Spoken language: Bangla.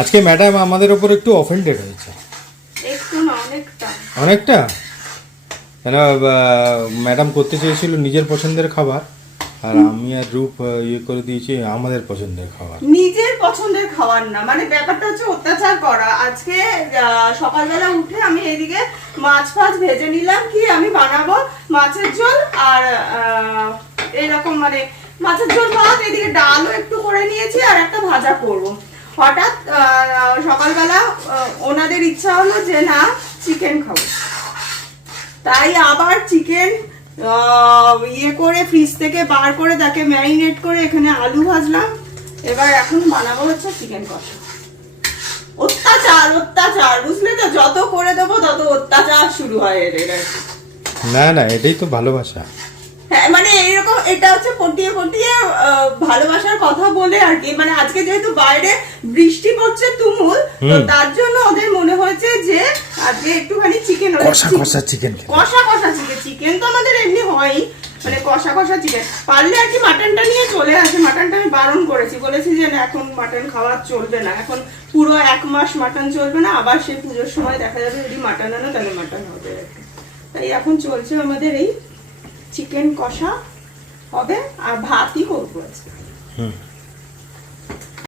আজকে ম্যাডাম আমাদের ওপর একটু অফেন্ডেড হয়েছে। একটু না অনেকটা। অনেকটা? কেন ম্যাডাম করতে চেয়েছিল নিজের পছন্দের খাবার আর আমি আর রূপ ইয়ে করে দিয়েছি আমাদের পছন্দের খাবার। নিজের পছন্দের খাবার না মানে ব্যাপারটা হচ্ছে অত্যাচার করা। আজকে সকালবেলা উঠে আমি এদিকে মাছ ফাছ ভেজে নিলাম কি আমি বানাবো? মাছের ঝোল আর এরকম মানে মাছের ঝোল ভাত এদিকে ডালও একটু করে নিয়েছি আর একটা ভাজা করব। হঠাৎ সকালবেলা ওনাদের ইচ্ছা হলো যে না চিকেন খাব। তাই আবার চিকেন ইয়ে করে ফ্রিজ থেকে বার করে তাকে ম্যারিনেট করে এখানে আলু ভাজলাম। এবার এখন বানাবো হচ্ছে চিকেন কষা। অত্যাচার অত্যাচার বুঝলে তো? যত করে দেবো তত অত্যাচার শুরু হয় এদের না না এটাই তো ভালোবাসা। হ্যাঁ মানে এটা হচ্ছে পটিয়ে পটিয়ে ভালোবাসার কথা বলে আর কি। মানে আজকে যেহেতু বাইরে বৃষ্টি পড়ছে তুমুল তো তার জন্য ওদের মনে হয়েছে যে আজকে একটুখানি চিকেন কষা কষা চিকেন কষা কষা চিকেন চিকেন তো আমাদের এমনি হয়ই মানে কষা কষা চিকেন পারলে আর কি মাটনটা নিয়ে চলে আসে। মাটনটা আমি বারণ করেছি। বলেছি যে না এখন মাটন খাওয়া চলবে না। এখন পুরো এক মাস মাটন চলবে না। আবার সেই পুজোর সময় দেখা যাবে যদি মাটন আনো তাহলে মাটন হবে আর কি। তাই এখন চলছে আমাদের এই চিকেন কষা। হবে আর ভাতই করব আজকে।